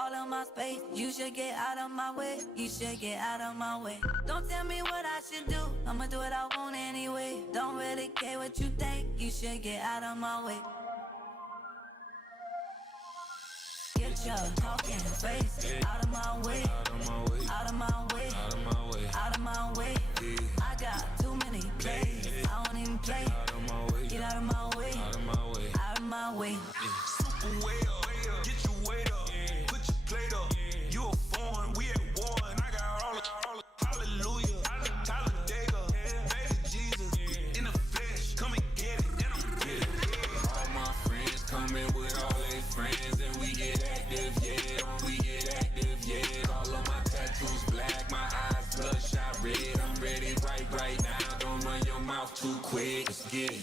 all of my space. You should get out of my way. You should get out of my way. Don't tell me what I should do. I'ma do what I want anyway. Don't really care what you think. You should get out of my way. Get your talking face out of my way. Out of my way. Out of my way. Out of my way. I got too many plays. I don't even play. Get out of my way. Out of my way. Out of my way. Super way up. Get your weight up. Put your plate up. You a foreign. We at war. And I got all the hallelujah. Talladega. Baby Jesus. In the flesh. Come and get it. And I'm get it. All my friends coming with all their friends. And we get active, yeah. We get active, yeah. All of my tattoos black. My eyes bloodshot red. I'm ready right now. Don't run your mouth too quick. Let's get it.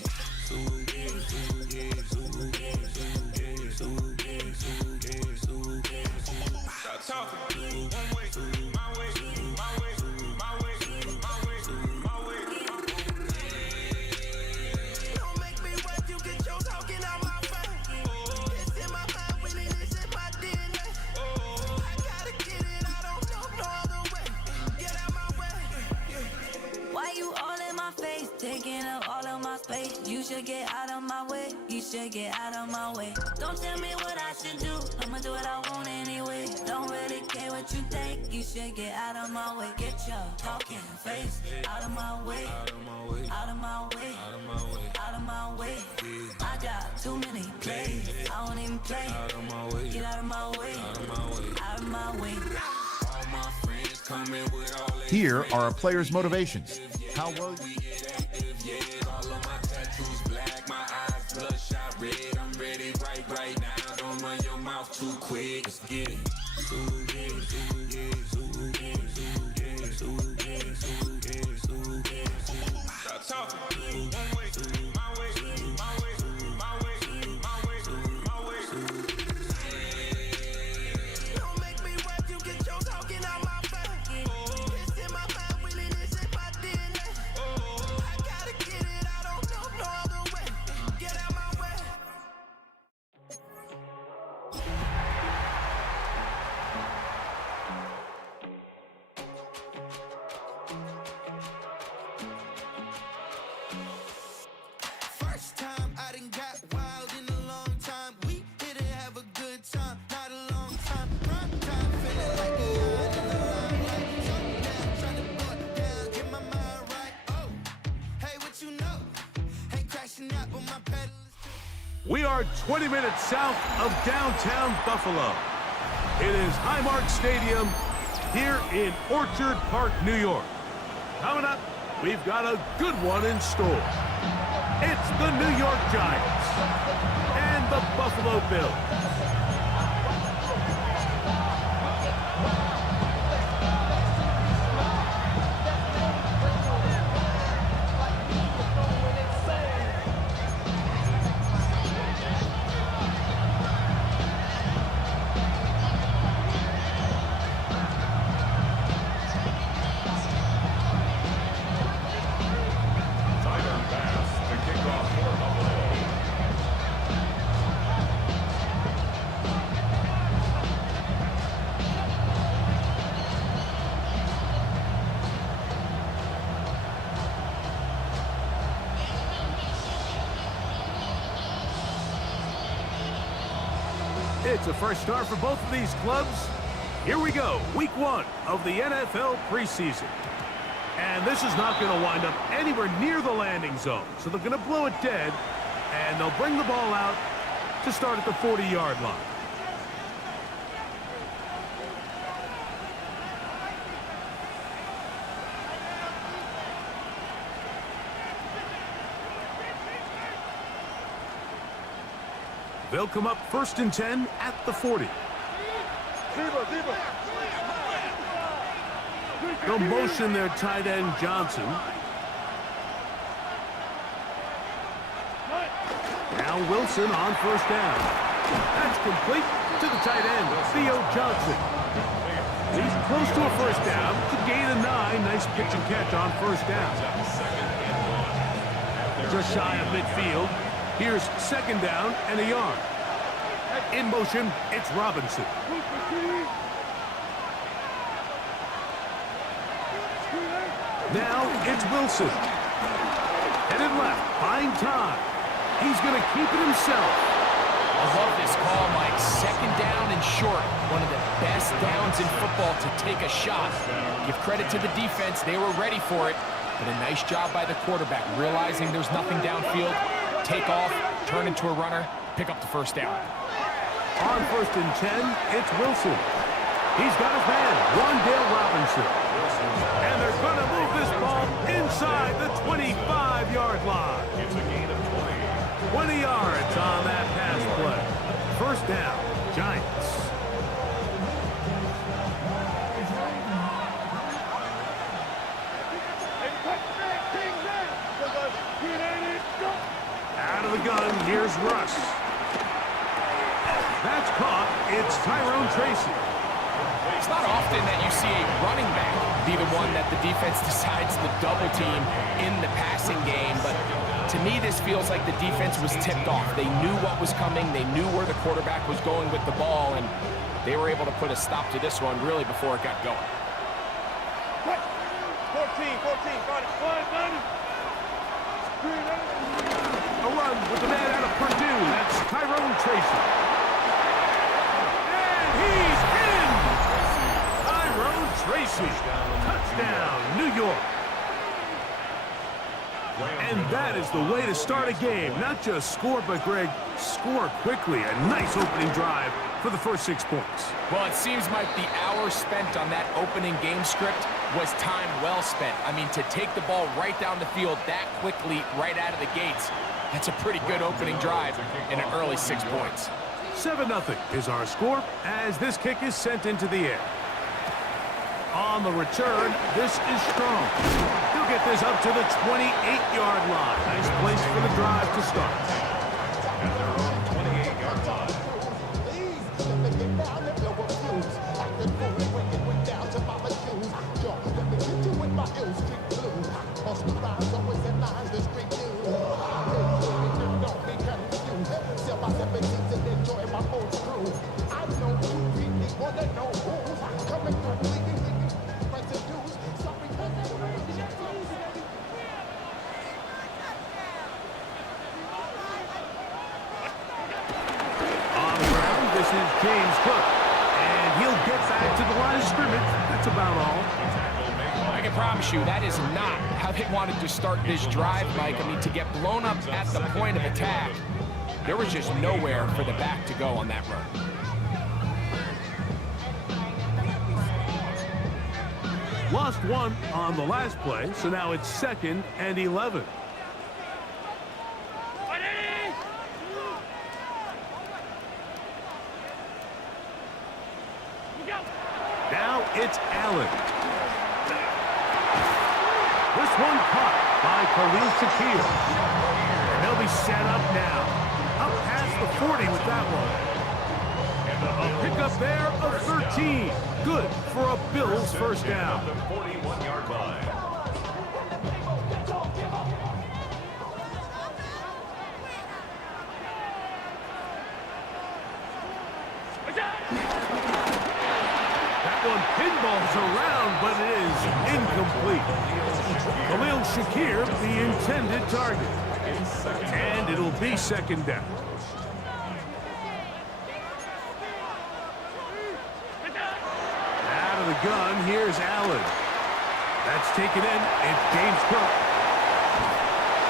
Stop talking. One way, my way, my way, my way, my way, my way. Don't make me wait. You get your talking out my face. It's in my mind when it is in my DNA. I gotta get it. I don't know no other way. Get out my way. Why you all in my face, taking up all of my space? You should get out of my way. You should get out of my way. Don't tell me what I should do. I'ma do what I want anyway. Don't really care what you think. You should get out of my way. Get your talking face out of my way. Out of my way. Out of my way. Out of my way. Out of my way. I got too many plays. I don't even play. Out of my way. Get out of my way. Out of my way. Out of my way. All my friends coming with all their Here are a player's motivations. How well we get active, yeah. All of my tattoos black, my eyes bloodshot red. I'm ready right now. Don't run your mouth too quick. Let's get it. Stop talking. One way, my way, my way, my way, my way, my way. Don't make me wait. You get your talking out my face. It's in my mind when it is in my DNA. I gotta get it. I don't know no other way. Get out my way. First time I done got wild in a long time. We here to have a good time, not a long time. Prime time, feeling like a yacht in the limelight. Sundown, trying to blow it down, get my mind right. Oh, hey, what you know? Ain't crashing out, but my pedal is too. We are 20 minutes south of downtown Buffalo. It is Highmark Stadium here in Orchard Park, New York. Coming up, we've got a good one in store. It's the New York Giants and the Buffalo Bills. It's a fresh start for both of these clubs. Here we go, week 1 of the NFL preseason. And this is not going to wind up anywhere near the landing zone. So they're going to blow it dead, and they'll bring the ball out to start at the 40-yard line. They'll come up 1st and 10 at the 40. They'll motion their tight end, Johnson. Now Wilson on 1st down. That's complete to the tight end, Theo Johnson. He's close to a 1st down to gain a 9. Nice pitch and catch on 1st down. Just shy of midfield. Here's 2nd down and a yard. In motion, it's Robinson. Now it's Wilson. Headed left, buying time. He's going to keep it himself. I love this call, Mike. Second down and short. One of the best downs in football to take a shot. Give credit to the defense. They were ready for it. But a nice job by the quarterback, realizing there's nothing downfield. Take off, turn into a runner, pick up the first down. On 1st and 10, it's Wilson. He's got his man, Wandale Robinson. And they're going to move this ball inside the 25-yard line. It's a gain of 20. 20 yards on that pass play. First down, Giants. Out of the gun, here's Russ. That's caught. It's Tyrone Tracy. It's not often that you see a running back be the one that the defense decides to double team in the passing game, but to me this feels like the defense was tipped off. They knew what was coming, they knew where the quarterback was going with the ball, and they were able to put a stop to this one really before it got going. 14, got it. A run with the man out of Purdue. That's Tyrone Tracy. And he's in! Tyrone Tracy. Touchdown, New York. And that is the way to start a game. Not just score, but, Greg, score quickly. A nice opening drive for the first 6 points. Well, it seems like the hour spent on that opening game script was time well spent. I mean, to take the ball right down the field that quickly, right out of the gates, that's a pretty good opening drive in an early 6 points. 7-0 is our score as this kick is sent into the air. On the return, this is strong. He'll get this up to the 28-yard line. Nice place for the drive to start. At their own 28-yard line. James Cook, and he'll get back to the line of scrimmage. That's about all. I can promise you that is not how they wanted to start this drive, Mike. I mean, to get blown up at the point of attack, there was just nowhere for the back to go on that run. Lost one on the last play, so now it's 2nd and 11. Now it's Allen. This one caught by Khalil Shakir. And they'll be set up now. Up past the 40 with that one. A pickup there of 13. Good for a Bills first down. The 41-yard line. One pinballs around, but it is incomplete. Khalil Shakir, the intended target. And it'll be 2nd down. Out of the gun, here's Allen. That's taken in. It's James Cook.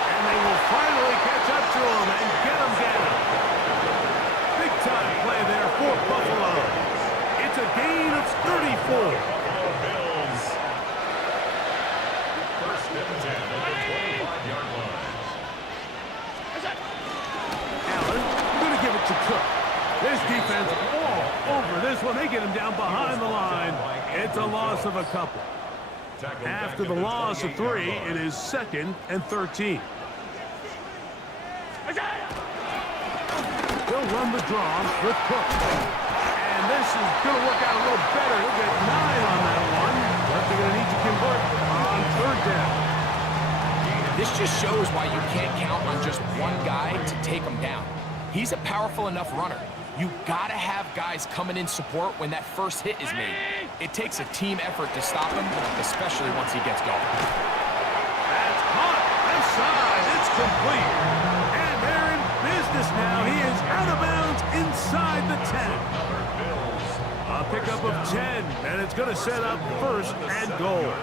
And they will finally catch up to him and get him down. Big time play there for Buffalo. It's a gain of 34. Bills. First and 10 at the 25-yard line. Allen, going to give it to Cook. This defense all over this one. They get him down behind the line. It's a loss of a couple. After the loss of 3, it is 2nd and 13. They'll run the draw with Cook. And this is going to work out a little better. He'll get 9 on that one. But they're going to need to convert on 3rd down. This just shows why you can't count on just one guy to take him down. He's a powerful enough runner. you gotta have guys coming in support when that first hit is made. It takes a team effort to stop him, especially once he gets going. That's caught. Left side. It's complete. And they're in business now. He is out of bounds inside the 10. A pickup of 10, and it's going to set up first and goal.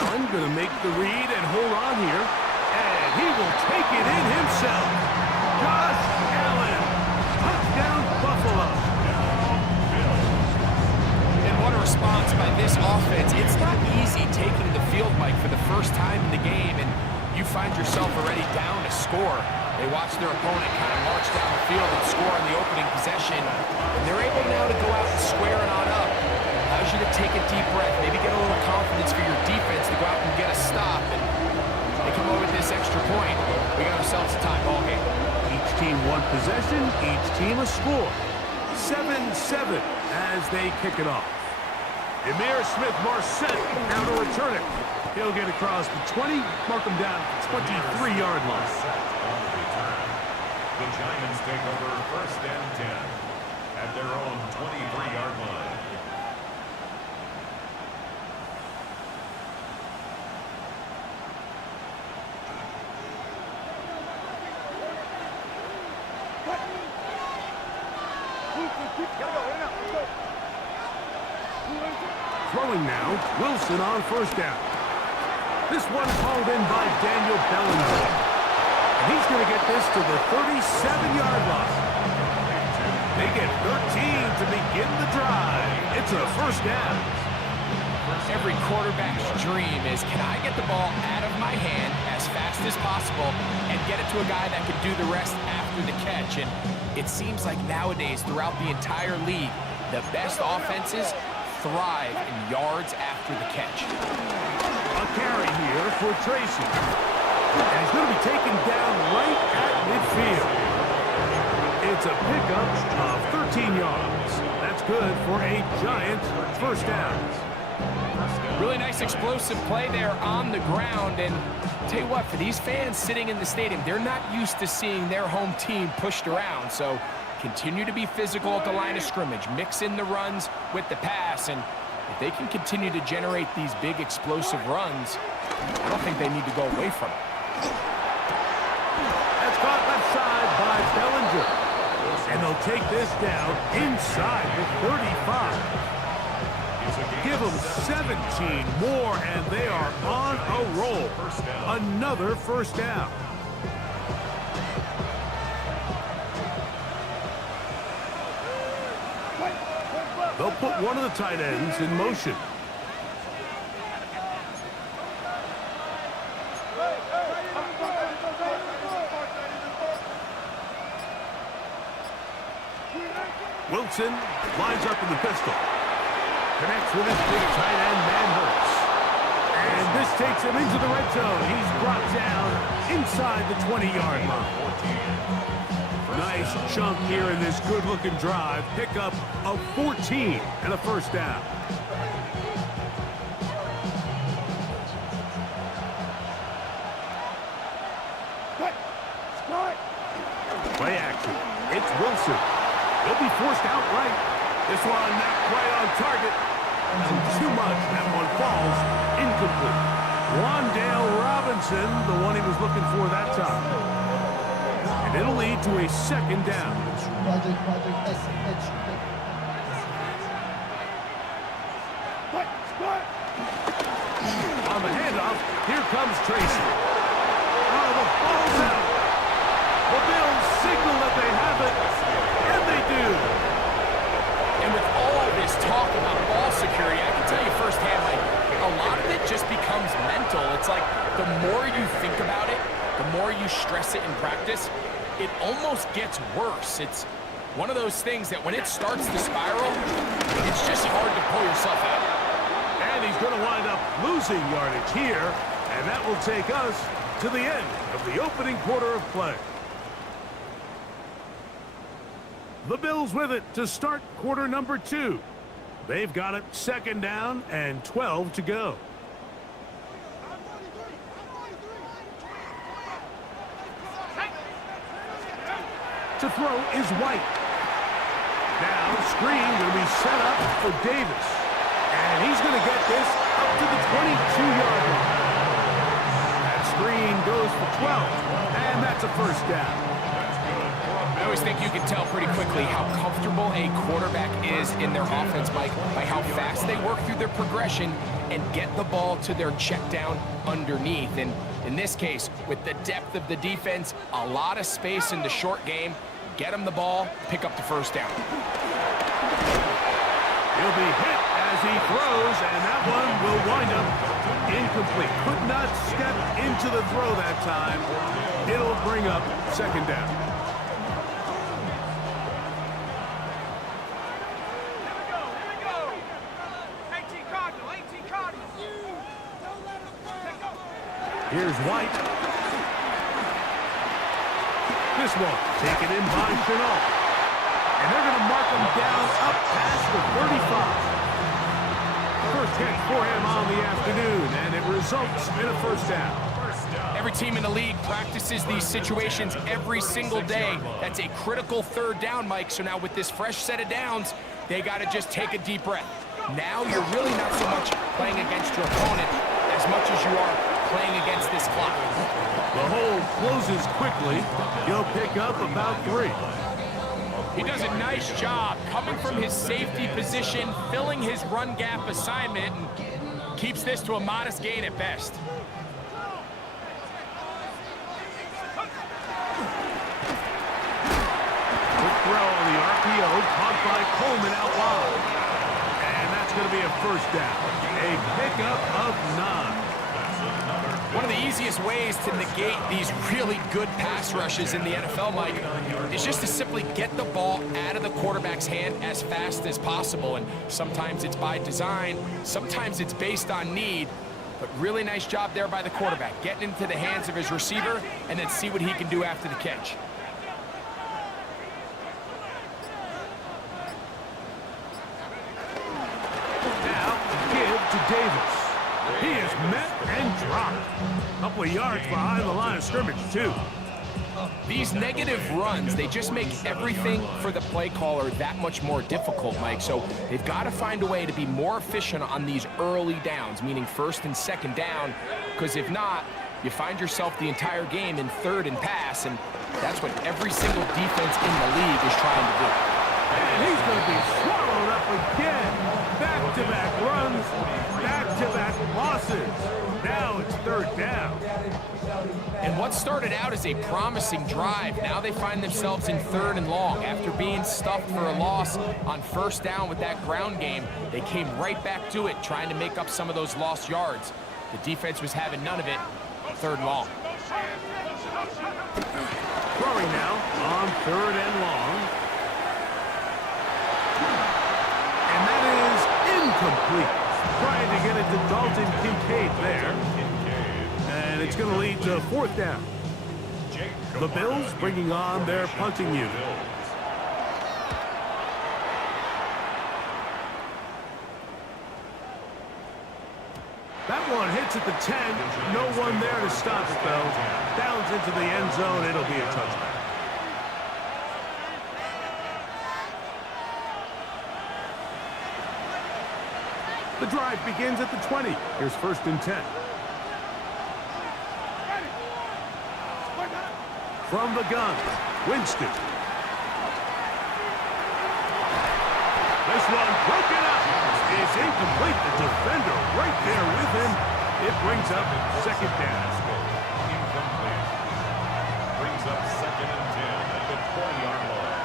Allen going to make the read and hold on here. And he will take it in himself. Josh Allen. Touchdown, Buffalo. And what a response by this offense. It's not easy taking the field, Mike, for the first time in the game, and you find yourself already down to score. They watch their opponent kind of march down the field and score in the opening possession. And they're able now to go out and square it on up. Allows you to take a deep breath, maybe get a little confidence for your defense to go out and get a stop. And they come away with this extra point. We got ourselves a tie ball game. Each team one possession, each team a score. 7-7 as they kick it off. Emir Smith-Marset now to return it. He'll get across the 20, mark him down at the 23-yard line. The Giants take over first and 10 at their own 23-yard line. Throwing now, Wilson on first down. This one called in by Daniel Bellinger. And he's going to get this to the 37-yard line. They get 13 to begin the drive. It's a first down. Every quarterback's dream is, can I get the ball out of my hand as fast as possible and get it to a guy that can do the rest after the catch? And it seems like nowadays, throughout the entire league, the best offenses thrive in yards after the catch. A carry here for Tracy. And he's going to be taken down right at midfield. It's a pickup of 13 yards. That's good for a Giants first down. Really nice explosive play there on the ground. And tell you what, for these fans sitting in the stadium, they're not used to seeing their home team pushed around. So continue to be physical at the line of scrimmage. Mix in the runs with the pass. And if they can continue to generate these big explosive runs, I don't think they need to go away from it. That's caught left side by Bellinger. And they'll take this down inside the 35. Give them 17 more, and they are on a roll. Another first down. They'll put one of the tight ends in motion. Wilson lines up in the pistol. Connects with his big tight end, Manhurst. And this takes him into the red zone. He's brought down inside the 20-yard line. Nice chunk here in this good-looking drive. Pickup of 14 and a first down. Play action. It's Wilson. He'll be forced outright. This one not quite on target. Too much. That one falls incomplete. Wandale Robinson, the one he was looking for that time. And it'll lead to a second down. On the handoff, here comes Tracy. Oh, the ball's out. The Bills signal that they have it, and they do. And with all this talk about ball security, I can tell you firsthand, like, a lot of it just becomes mental. It's like the more you think about it, the more you stress it in practice, it almost gets worse. It's one of those things that when it starts to spiral, it's just hard to pull yourself out. And he's going to wind up losing yardage here, and that will take us to the end of the opening quarter of play. The Bills with it to start quarter number 2. They've got it second down and 12 to go. To throw is White. Now, screen will be set up for Davis. And he's going to get this up to the 22-yard line. That screen goes for 12, and that's a first down. I always think you can tell pretty quickly how comfortable a quarterback is in their offense, Mike, by how fast they work through their progression and get the ball to their check down underneath. And in this case, with the depth of the defense, a lot of space in the short game, get him the ball, pick up the first down. He'll be hit as he throws, and that one will wind up incomplete. Could not step into the throw that time. It'll bring up second down. Here's White. This one taken in by Chenault. And they're going to mark him down up past the 35. First hit for him on the afternoon, and it results in a first down. Every team in the league practices these situations every single day. That's a critical third down, Mike. So now with this fresh set of downs, they got to just take a deep breath. Now you're really not so much playing against your opponent as much as you are playing against this clock. The hole closes quickly. He'll pick up about 3. He does a nice job coming from his safety position, filling his run gap assignment, and keeps this to a modest gain at best. Quick throw on the RPO, caught by Coleman out wide. And that's going to be a first down. A pickup of 9. One of the easiest ways to negate these really good pass rushes in the NFL, Mike, is just to simply get the ball out of the quarterback's hand as fast as possible. And sometimes it's by design, sometimes it's based on need, but really nice job there by the quarterback, getting into the hands of his receiver and then see what he can do after the catch. Now, give to Davis. He is met and dropped. A couple of yards behind the line of scrimmage, too. These negative runs, they just make everything for the play caller that much more difficult, Mike. So they've got to find a way to be more efficient on these early downs, meaning first and second down, because if not, you find yourself the entire game in third and pass, and that's what every single defense in the league is trying to do. And he's going to be swallowed up again. Back-to-back runs, back-to-back losses. Now it's third down. And what started out as a promising drive, now they find themselves in third and long. After being stuffed for a loss on first down with that ground game, they came right back to it, trying to make up some of those lost yards. The defense was having none of it. Third and long. Throwing now on third and long. And that is incomplete. Trying to get it to Dalton Kincaid there. And it's going to lead to fourth down. The Bills bringing on their punting unit. That one hits at the 10. No one there to stop it, though. Downs into the end zone. It'll be a touchback. The drive begins at the 20. Here's first and 10. From the gun, Winston. This one broken up. It's incomplete. The defender right there with him. It brings up second down. Incomplete. Brings up second and 10 at the 20-yard line.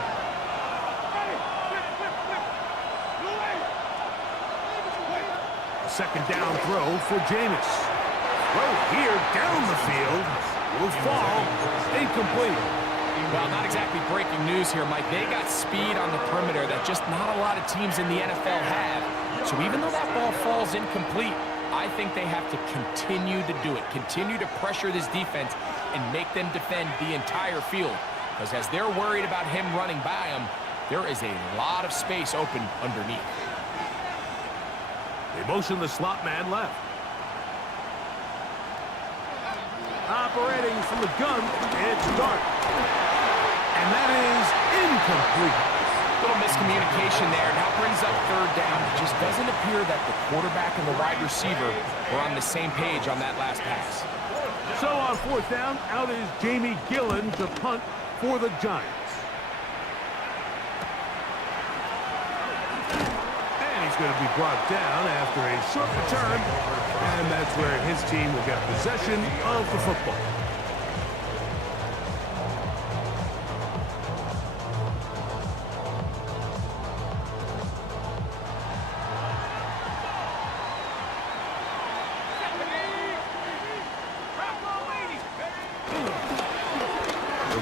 Second down throw for Jameis. Throw here down the field. Will fall. Incomplete. Well, not exactly breaking news here, Mike. They got speed on the perimeter that just not a lot of teams in the NFL have. So even though that ball falls incomplete, I think they have to continue to do it. Continue to pressure this defense and make them defend the entire field. Because as they're worried about him running by them, there is a lot of space open underneath. They motion the slot man left. Operating from the gun, it's Dart. And that is incomplete. Little miscommunication there. Now brings up third down. It just doesn't appear that the quarterback and the wide receiver were on the same page on that last pass. So on fourth down, out is Jamie Gillen to punt for the Giants. And he's going to be brought down after a short return. And that's where his team will get possession of the football.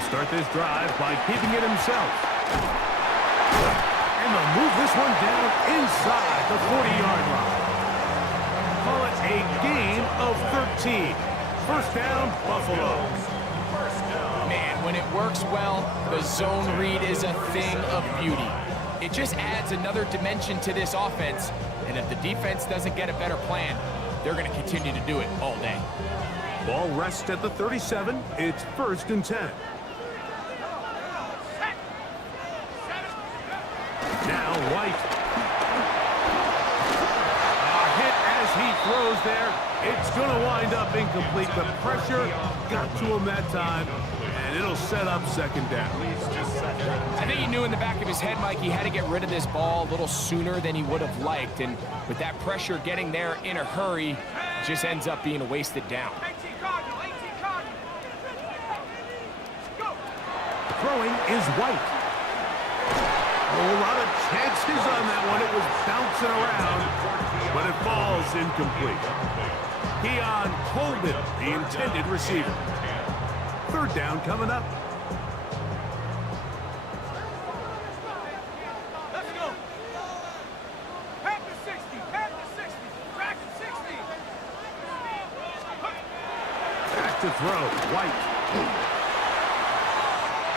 Start this drive by keeping it himself. And they'll move this one down inside the 40-yard line. Call it a gain of 13. First down, Buffalo. Man, when it works well, the zone read is a thing of beauty. It just adds another dimension to this offense, and if the defense doesn't get a better plan, they're going to continue to do it all day. Ball rests at the 37. It's 1st and 10. Now White. A hit as he throws there. It's going to wind up incomplete. The pressure got to him that time, and it'll set up second down. I think he knew in the back of his head, Mike, he had to get rid of this ball a little sooner than he would have liked, and with that pressure getting there in a hurry, it just ends up being a wasted down. Throwing is White. A lot of chances on that one. It was bouncing around, but it falls incomplete. Keon Coleman, the intended receiver. Third down coming up. Let's go. Pack the 60. Pack the 60. Track the 60. Back to throw. White.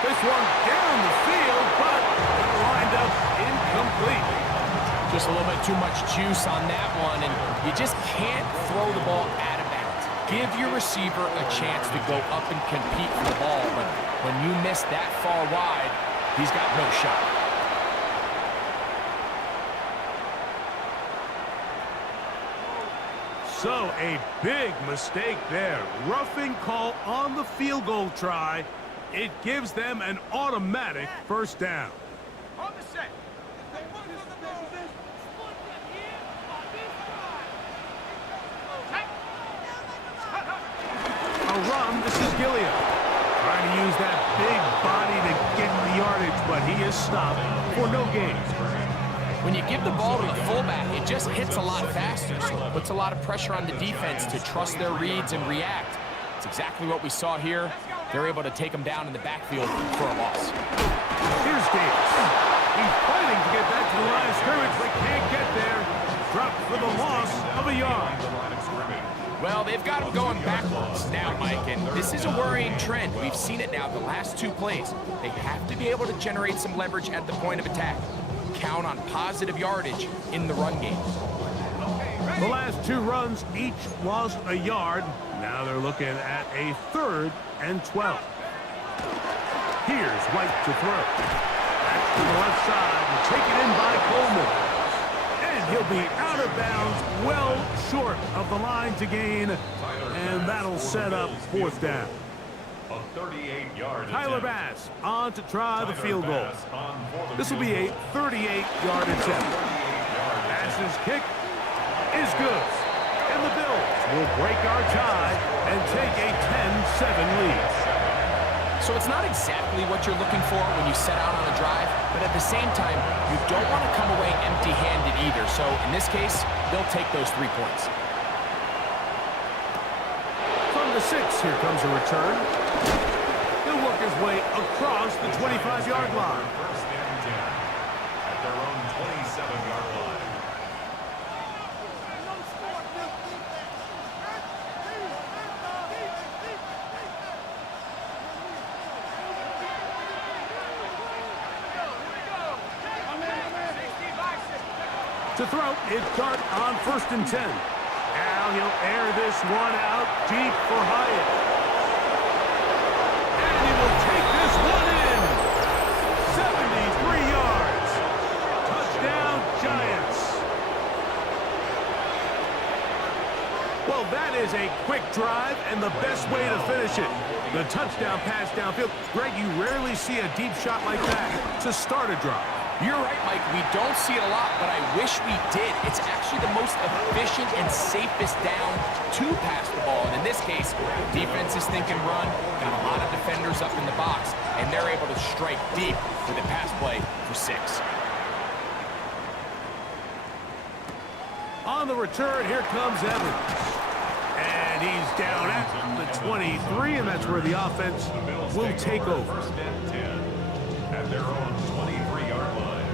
This one down the field, but lined up incomplete. Just a little bit too much juice on that one, and you just can't throw the ball out of bounds. Give your receiver a chance to go up and compete for the ball, but when you miss that far wide, he's got no shot. So a big mistake there. Roughing call on the field goal try. It gives them an automatic first down. On the set. A run, this is Gilliam. Trying to use that big body to get the yardage, but he is stopped for no gain. When you give the ball to the fullback, it just hits a lot faster, so it puts a lot of pressure on the defense to trust their reads and react. It's exactly what we saw here. They're able to take him down in the backfield for a loss. Here's Davis. He's fighting to get back to the line of scrimmage, but can't get there. Dropped for the loss of a yard. Well, they've got him going backwards now, Mike, and this is a worrying trend. We've seen it now the last two plays. They have to be able to generate some leverage at the point of attack. Count on positive yardage in the run game. The last two runs each lost a yard. Now they're looking at a 3rd and 12. Here's White to throw. Back to the left side and taken in by Coleman. And he'll be out of bounds, well short of the line to gain. And that'll set up 4th down. A 38-yard Tyler attempt. Bass on to try the field goal. Bass on for the This will field be a goal. 38-yard attempt. 38-yard Bass's kick is good. And the Bills will break our tie and take a 10-7 lead. So it's not exactly what you're looking for when you set out on a drive, but at the same time, you don't want to come away empty-handed either. So in this case, they'll take those 3 points. From the 6, here comes a return. He'll work his way across the 25-yard line. First and 10 at their own 27-yard line. To throw, it's Dart on 1st and 10. Now he'll air this one out deep for Hyatt. And he will take this one in. Quick drive and the best way to finish it. The touchdown pass downfield. Greg, you rarely see a deep shot like that to start a drive. You're right, Mike. We don't see it a lot, but I wish we did. It's actually the most efficient and safest down to pass the ball. And in this case, defense is thinking run, got a lot of defenders up in the box, and they're able to strike deep with a pass play for 6. On the return, here comes Evans. And he's down at the 23, and that's where the offense will take over. First and 10 at their own 23-yard line.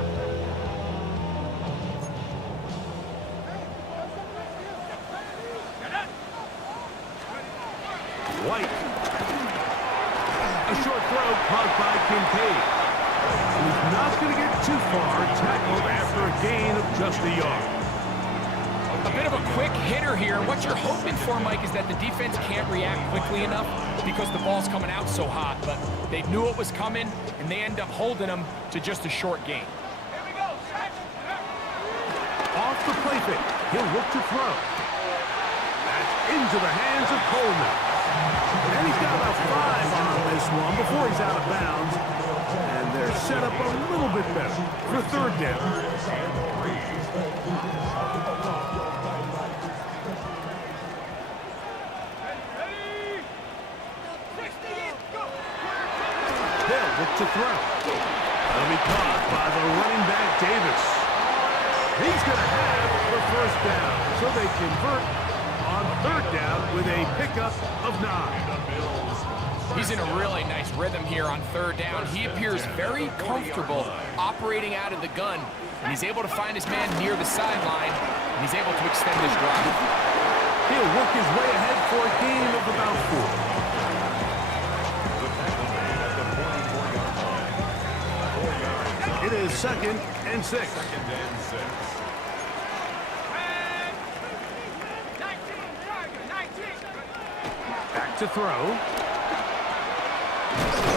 White. A short throw caught by Kincaid. He's not going to get too far, tackled after a gain of just a yard. A bit of a quick hitter here. What you're hoping for, Mike, is that the defense can't react quickly enough because the ball's coming out so hot. But they knew it was coming, and they end up holding them to just a short gain. Here we go. Off the play fake. He'll look to throw. That's into the hands of Coleman. And he's got about 5 on this one before he's out of bounds. And they're set up a little bit better for third down. They'll look to throw. They'll be caught by the running back, Davis. He's going to have the first down, so they convert on third down with a pickup of 9. He's in a really nice rhythm here on third down. He appears very comfortable operating out of the gun, and he's able to find his man near the sideline, and he's able to extend his drive. He'll work his way ahead for a gain of about 4. It is 2nd and 6. Second and 6. 19. Back to throw.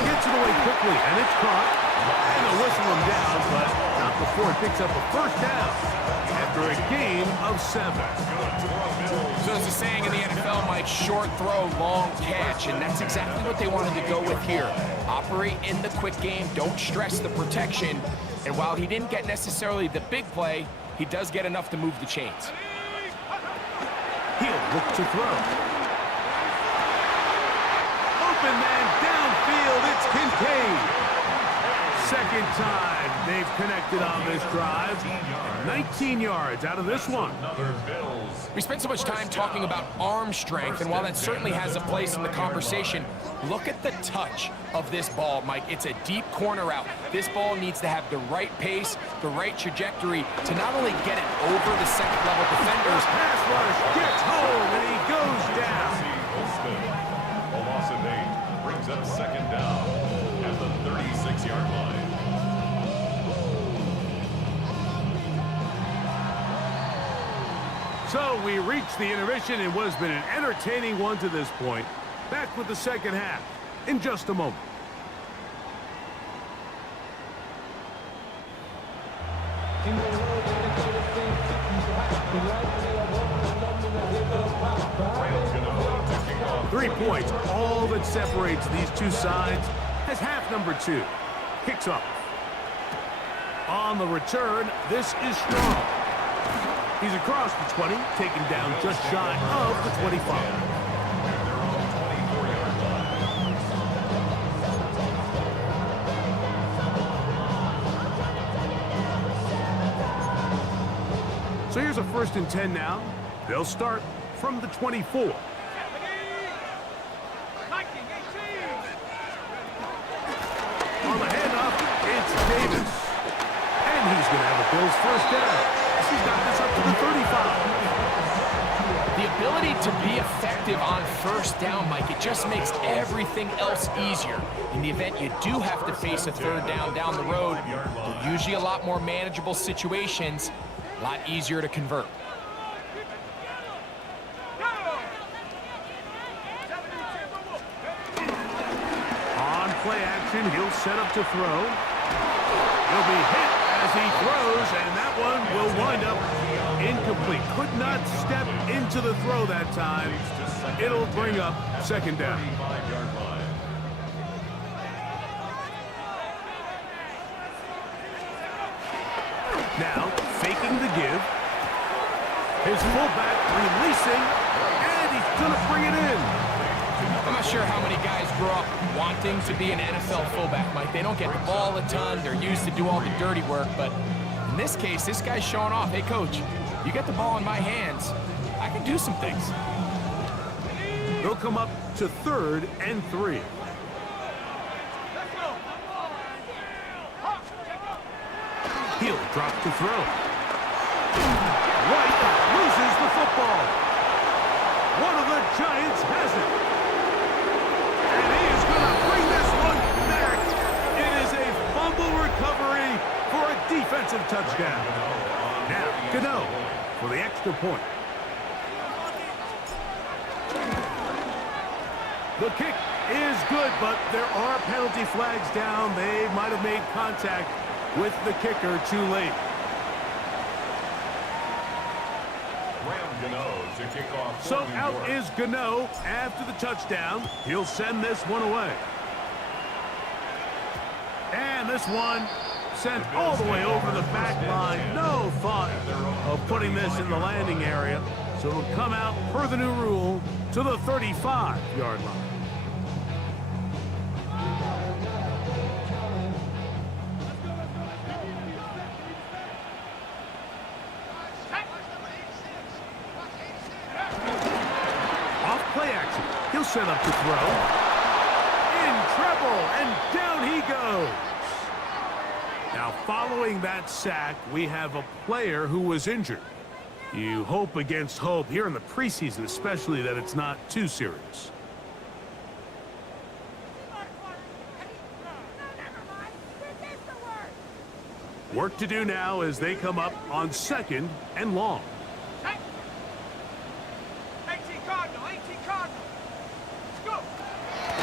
Gets it away quickly, and it's caught. And they'll whistle him down, but not before it picks up a first down after a gain of 7. So there's a saying in the NFL, Mike, short throw, long catch, and that's exactly what they wanted to go with here. Operate in the quick game, don't stress the protection, and while he didn't get necessarily the big play, he does get enough to move the chains. He'll look to throw. Open man downfield, it's Kincaid. Second time they've connected on this drive. 19 yards out of this one. We spent so much time talking about arm strength, and while that certainly has a place in the conversation, look at the touch of this ball, Mike. It's a deep corner route. This ball needs to have the right pace, the right trajectory to not only get it over the second-level defenders. Pass rush gets home, and he goes down. A loss of 8 brings up second down at the 36-yard line. So we reach the intermission in what has been an entertaining one to this point. Back with the second half in just a moment. Three points, all that separates these two sides as half number 2 kicks off. On the return, this is Strong. He's across the 20, taken down just shy of the 25. So here's a 1st and 10 now. They'll start from the 24. On the handoff, it's Davis. And he's going to have a Bills first down. He's got this up to the 35. The ability to be effective on first down, Mike, it just makes everything else easier. In the event you do have to face a third down the road, they're usually a lot more manageable situations, a lot easier to convert. On play action, he'll set up to throw. He'll be hit as he throws, and that one will wind up incomplete. Could not step into the throw that time. It'll bring up second down. 35-yard line. Now, faking the give. His fullback releasing, and he's going to bring it in. I'm not sure how many guys grow up wanting to be an NFL fullback, Mike. They don't get the ball a ton. They're used to do all the dirty work. But in this case, this guy's showing off, hey, coach, you get the ball in my hands, I can do some things. They'll come up to 3rd and 3. He'll drop to throw. White loses the football. One of the Giants has it. And he is going to bring this one back. It is a fumble recovery for a defensive touchdown. Now, Gano for the extra point. The kick is good, but there are penalty flags down. They might have made contact with the kicker too late. To kick off So out is Gano after the touchdown. He'll send this one away. And this one sent all the way over the back line. No thought of putting this in the landing area. So it'll come out per the new rule to the 35-yard line. He'll set up to throw. In trouble, and down he goes. Now, following that sack, we have a player who was injured. You hope against hope, here in the preseason especially, that it's not too serious. Work to do now as they come up on 2nd and long.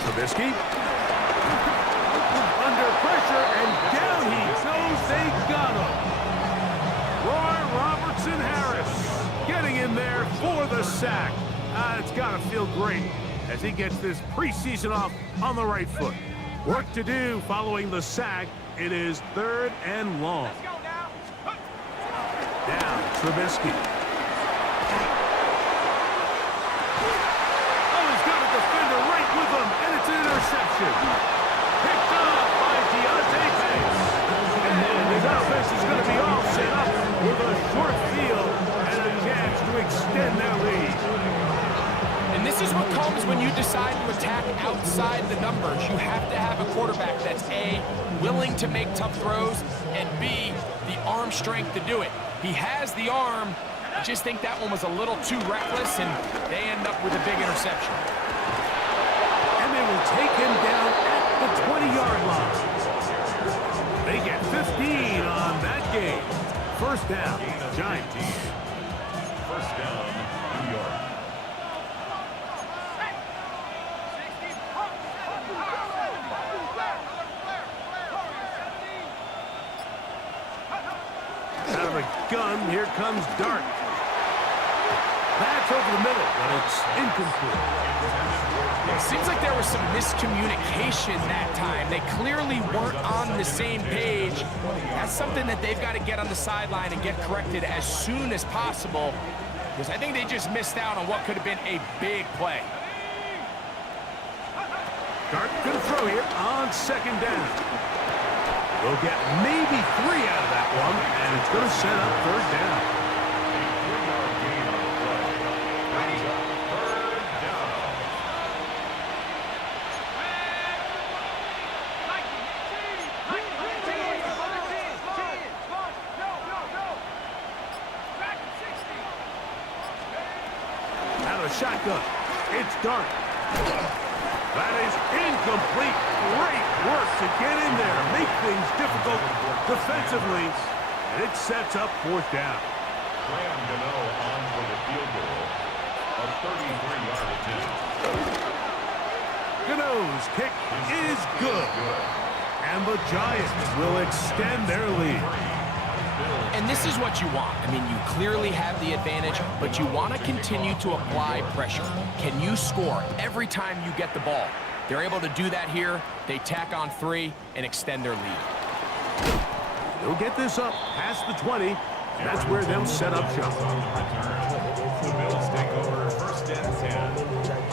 Trubisky under pressure, and down he goes. They got him. Roy Robertson Harris getting in there for the sack. It's got to feel great as he gets this preseason off on the right foot. Work to do following the sack. It is 3rd and long. Down Trubisky. With him, and it's an interception. Picked up by Deontay Banks. And his offense is going to be all set up with a short field and a chance to extend their lead. And this is what comes when you decide to attack outside the numbers. You have to have a quarterback that's A, willing to make tough throws, and B, the arm strength to do it. He has the arm. I just think that one was a little too reckless, and they end up with a big interception. They will take him down at the 20-yard line. They get 15 on that game. First down, Giants. First down, New York. Out of a gun, here comes Dart. That's over the middle, but it's incomplete. It seems like there was some miscommunication that time. They clearly weren't on the same page. That's something that they've got to get on the sideline and get corrected as soon as possible, because I think they just missed out on what could have been a big play. Dart going to throw here on 2nd down. We'll get maybe 3 out of that one, and it's going to set up 3rd down. Shotgun. It's Dart. That is incomplete. Great work to get in there, make things difficult defensively, and it sets up 4th down. Graham Gano on for the field goal of 33-yard attempt. Gano's kick is good, and the Giants will extend their lead. And this is what you want. I mean, you clearly have the advantage, but you want to continue to apply pressure. Can you score every time you get the ball? They're able to do that here. They tack on 3 and extend their lead. They'll get this up past the 20. That's where they'll set up shop. The Bills take over first and 10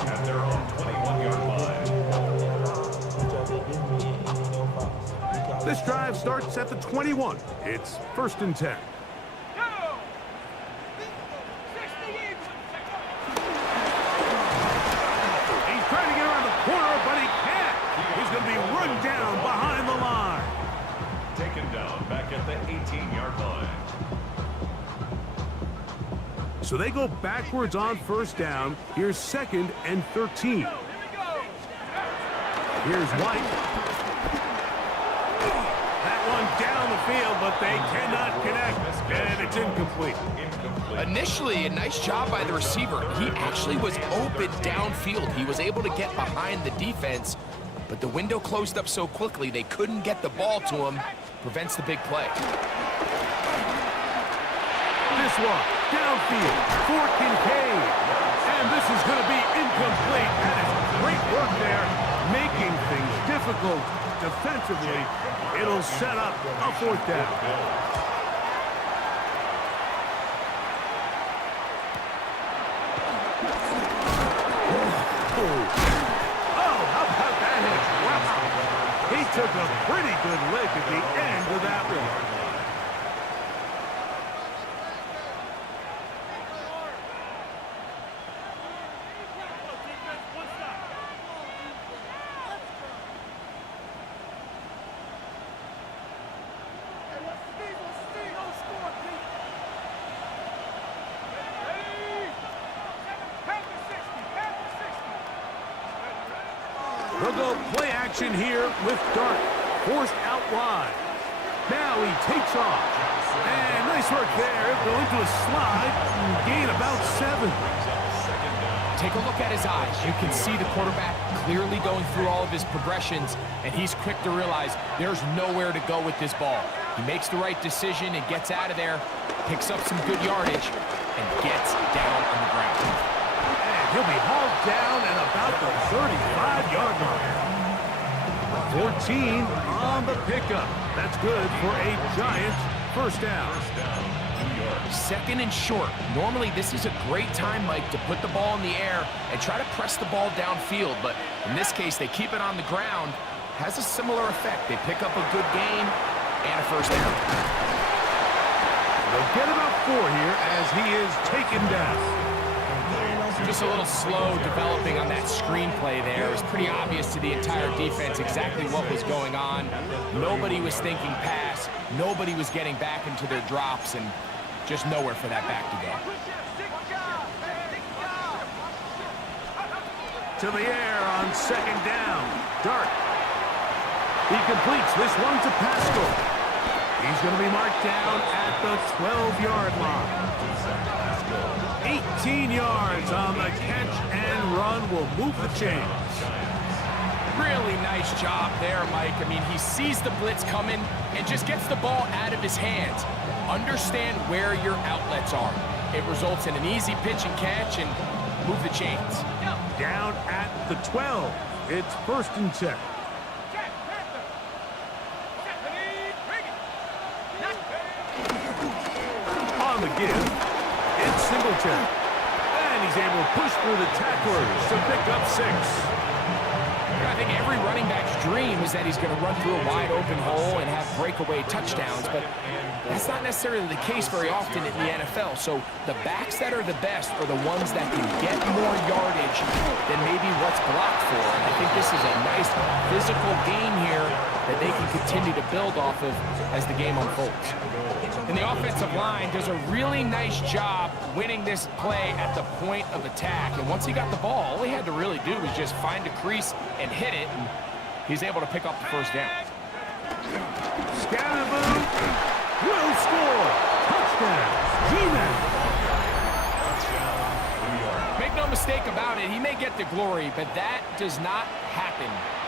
at their own 21-yard line. This drive starts at the 21. It's first and 10. He's trying to get around the corner, but he can't. He's going to be run down behind the line. Taken down back at the 18-yard line. So they go backwards on first down. Here's second and 13. Here's White. That one down the field, but they cannot connect, and it's incomplete. Initially, a nice job by the receiver. He actually was open downfield. He was able to get behind the defense, but the window closed up so quickly they couldn't get the ball to him. Prevents the big play. This one, downfield, for Kincaid. And this is going to be incomplete. That is great work there, making things difficult defensively. It'll set up a fourth down. Oh, how about that hit? Wow. He took a pretty good lick at the end of that one. They'll go play action here with Dart. Forced out wide. Now he takes off. And nice work there. He'll go into a slide and gain about 7. Take a look at his eyes. You can see the quarterback clearly going through all of his progressions, and he's quick to realize there's nowhere to go with this ball. He makes the right decision and gets out of there, picks up some good yardage, and gets down on the ground. He'll be hauled down at about the 35-yard line. 14 on the pickup. That's good for a Giants first down. Second and short. Normally, this is a great time, Mike, to put the ball in the air and try to press the ball downfield. But in this case, they keep it on the ground. Has a similar effect. They pick up a good gain and a first down. They'll get about 4 here as he is taken down. Just a little slow developing on that screenplay there. It was pretty obvious to the entire defense exactly what was going on. Nobody was thinking pass. Nobody was getting back into their drops, and just nowhere for that back to go. To the air on second down. Dart. He completes this one to Pascal. He's going to be marked down at the 12-yard line. 18 yards on the catch and run will move the chains. Really nice job there, Mike. I mean, he sees the blitz coming and just gets the ball out of his hands. Understand where your outlets are. It results in an easy pitch and catch and move the chains. Down at the 12. It's first and 10. On the give. It's Singleton. And he's able to push through the tacklers to pick up 6. I think every running back's dream is that he's going to run through a wide open hole and have breakaway touchdowns, but that's not necessarily the case very often in the NFL. So the backs that are the best are the ones that can get more yardage than maybe what's blocked for. And I think this is a nice physical game here that they can continue to build off of as the game unfolds. And the offensive line does a really nice job winning this play at the point of attack. And once he got the ball, all he had to really do was just find a crease and hit it, and he's able to pick up the first down. Scatterboo will score. Touchdown. G-Man. Make no mistake about it, he may get the glory, but that does not happen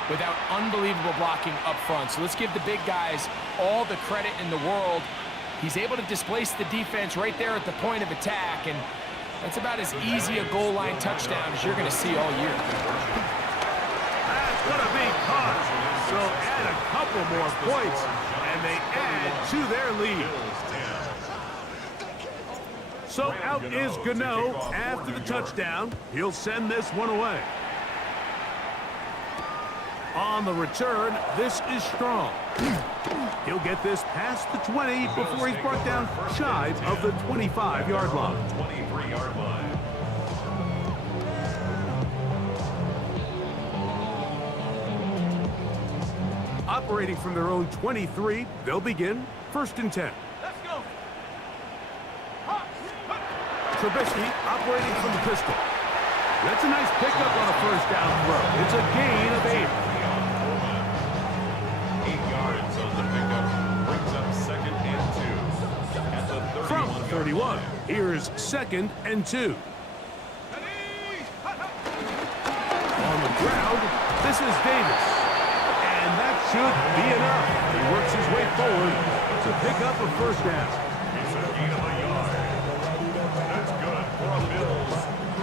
without unbelievable blocking up front. So let's give the big guys all the credit in the world. He's able to displace the defense right there at the point of attack, and that's about as easy a goal line touchdown as you're going to see all year. That's going to be caught. So add a couple more points, and they add to their lead. So out is Gano after the touchdown. He'll send this one away. On the return, this is Strong. He'll get this past the 20 before he's brought down shy of the 25-yard line. 23-yard line. Operating from their own 23, they'll begin 1st and 10. Let's go. Trubisky operating from the pistol. That's a nice pickup on a 1st down throw. It's a gain of 8. 8 yards on the pickup. Brings up 2nd and 2. At the 31. From 31, here's 2nd and 2. On the ground, this is Davis. And that should be enough. He works his way forward to pick up a 1st down. It's a gain of a yard. That's good for a Bills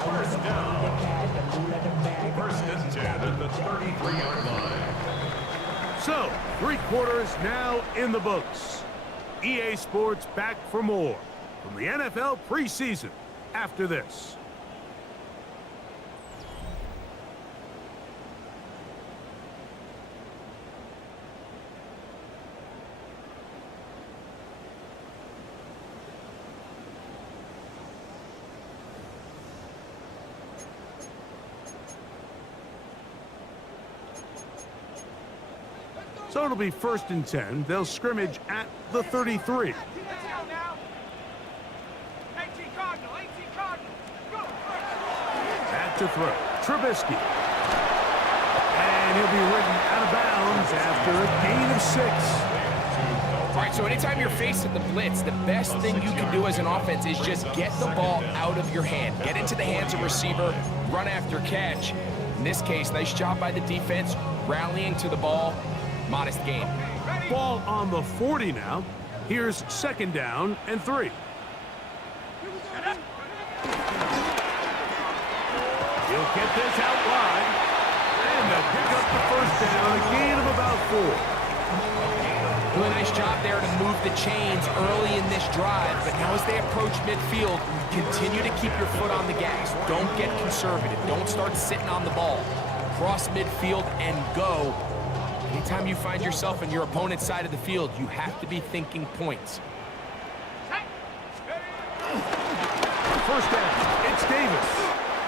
1st down. 1st and 10 at the 33-yard line. So, 3 quarters now in the books. EA Sports back for more from the NFL preseason after this. So it'll be 1st and 10. They'll scrimmage at the 33. Let's go now. 18 Cardinal, 18 Cardinal. Go. At to throw. Trubisky. And he'll be ridden out of bounds after a gain of 6. All right, so anytime you're facing the blitz, the best thing you can do as an offense is just get the ball out of your hand. Get into the hands of receiver, run after catch. In this case, nice job by the defense, rallying to the ball. Modest gain. Ball on the 40 now. Here's 2nd down and 3. He'll get this out wide. And they'll pick up the 1st down, a gain of about 4. Do a nice job there to move the chains early in this drive, but now as they approach midfield, continue to keep your foot on the gas. Don't get conservative. Don't start sitting on the ball. Cross midfield and go. Anytime you find yourself on your opponent's side of the field, you have to be thinking points. 1st down, it's Davis.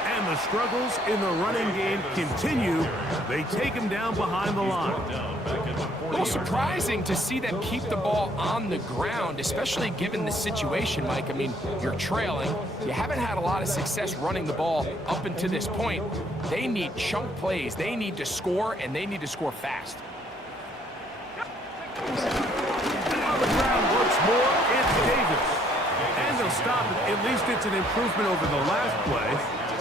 And the struggles in the running game continue. They take him down behind the line. A little surprising to see them keep the ball on the ground, especially given the situation, Mike. I mean, you're trailing. You haven't had a lot of success running the ball up until this point. They need chunk plays. They need to score, and they need to score fast. On the ground once more, it's Davis. And they'll stop it. At least it's an improvement over the last play.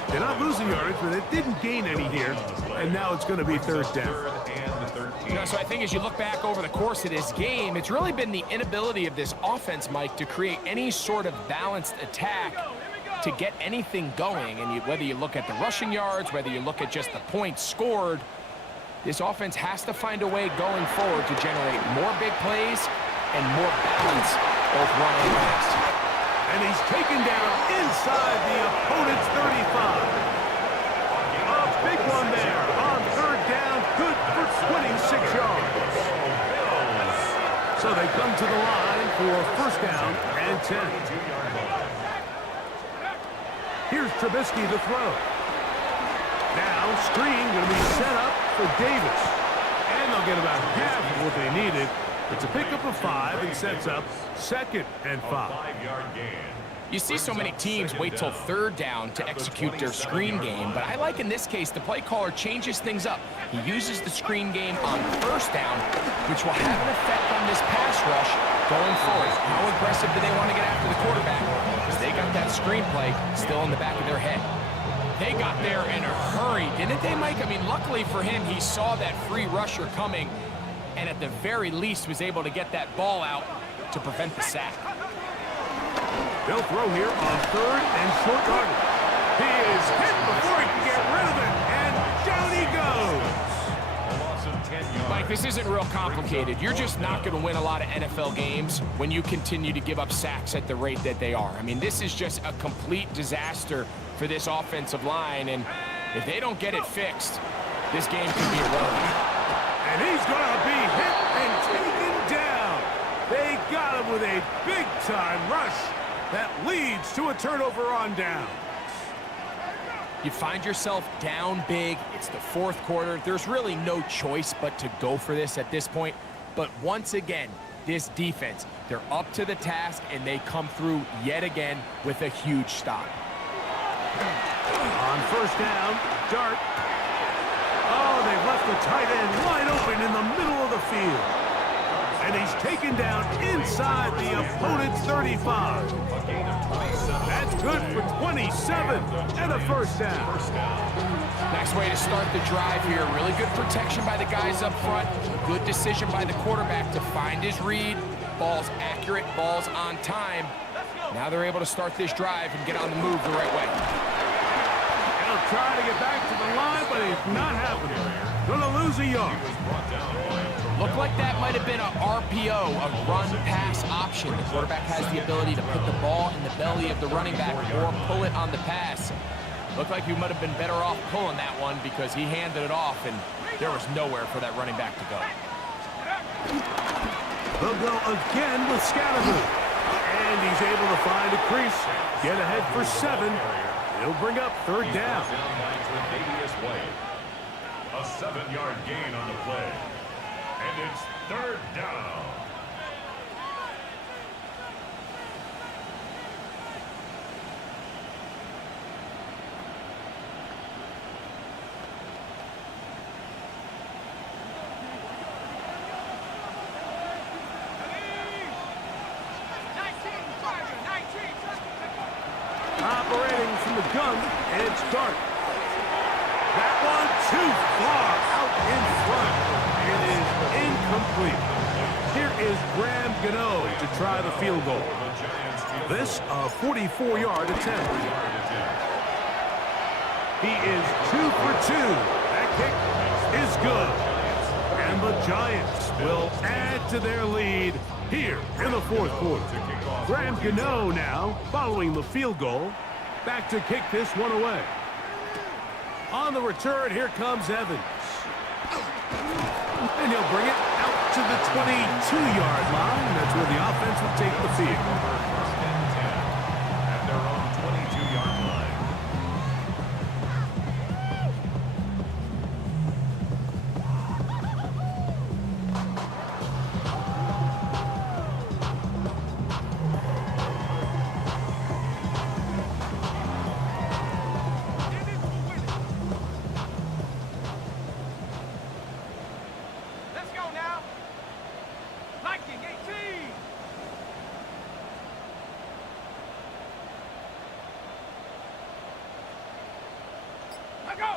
They're not losing yardage, but it didn't gain any here. And now it's going to be 3rd down. You know, so I think as you look back over the course of this game, it's really been the inability of this offense, Mike, to create any sort of balanced attack to get anything going. And whether you look at the rushing yards, whether you look at just the points scored, this offense has to find a way going forward to generate more big plays and more balance, both run and pass. And he's taken down inside the opponent's 35. A big one there on 3rd down, good for 26 yards. So they come to the line for 1st down and 10. Here's Trubisky to throw. Now, screen going to be set up for Davis. And they'll get about half of what they needed. It's a pickup of 5 and sets up 2nd and 5. 5-yard gain. You see so many teams wait till 3rd down to execute their screen game, but I like in this case the play caller changes things up. He uses the screen game on 1st down, which will have an effect on this pass rush going forward. How aggressive do they want to get after the quarterback? Because they got that screen play still in the back of their head. They got there in a hurry, didn't they, Mike? I mean, luckily for him, he saw that free rusher coming, and at the very least was able to get that ball out to prevent the sack. They'll throw here on 3rd and short yardage. He is hit before he can get rid of it, and down he goes. A loss of 10 yards. Mike, this isn't real complicated. You're just not going to win a lot of NFL games when you continue to give up sacks at the rate that they are. I mean, this is just a complete disaster for this offensive line, and if they don't get it fixed, this game could be irrelevant. And he's going to be hit and taken down. They got him with a big-time rush that leads to a turnover on down. You find yourself down big. It's the 4th quarter. There's really no choice but to go for this at this point. But once again, this defense, they're up to the task, and they come through yet again with a huge stop. On 1st down, Dart. Oh, they've left the tight end wide open in the middle of the field. And he's taken down inside the opponent's 35. That's good for 27 and a 1st down. Nice way to start the drive here. Really good protection by the guys up front. Good decision by the quarterback to find his read. Ball's accurate, ball's on time. Now they're able to start this drive and get on the move the right way. He'll try to get back to the line, but it's not happening. Gonna lose a yard. Looked like that might have been a RPO, a run-pass option. The quarterback has the ability to put the ball in the belly of the running back or pull it on the pass. Looked like he might have been better off pulling that one because he handed it off, and there was nowhere for that running back to go. They'll go again with Scattergood. And he's able to find a crease. Get ahead for 7. He'll bring up 3rd down. A 7-yard gain on the play. And it's 3rd down. Operating from the gun, it's Dart. That one too far out in front. It is incomplete. Here is Graham Gano to try the field goal. This a 44-yard attempt. He is 2 for 2. That kick is good. And the Giants will add to their lead here in the 4th quarter. Graham Gano now, following the field goal, back to kick this one away. On the return, here comes Evans. And he'll bring it out to the 22-yard line. That's where the offense will take the field. At their own 22-yard line. Let's go now. Liking 18. Let go.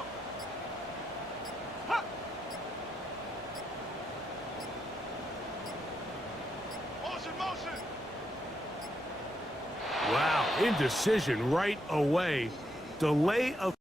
Huh. Motion. Wow, indecision right away. Delay of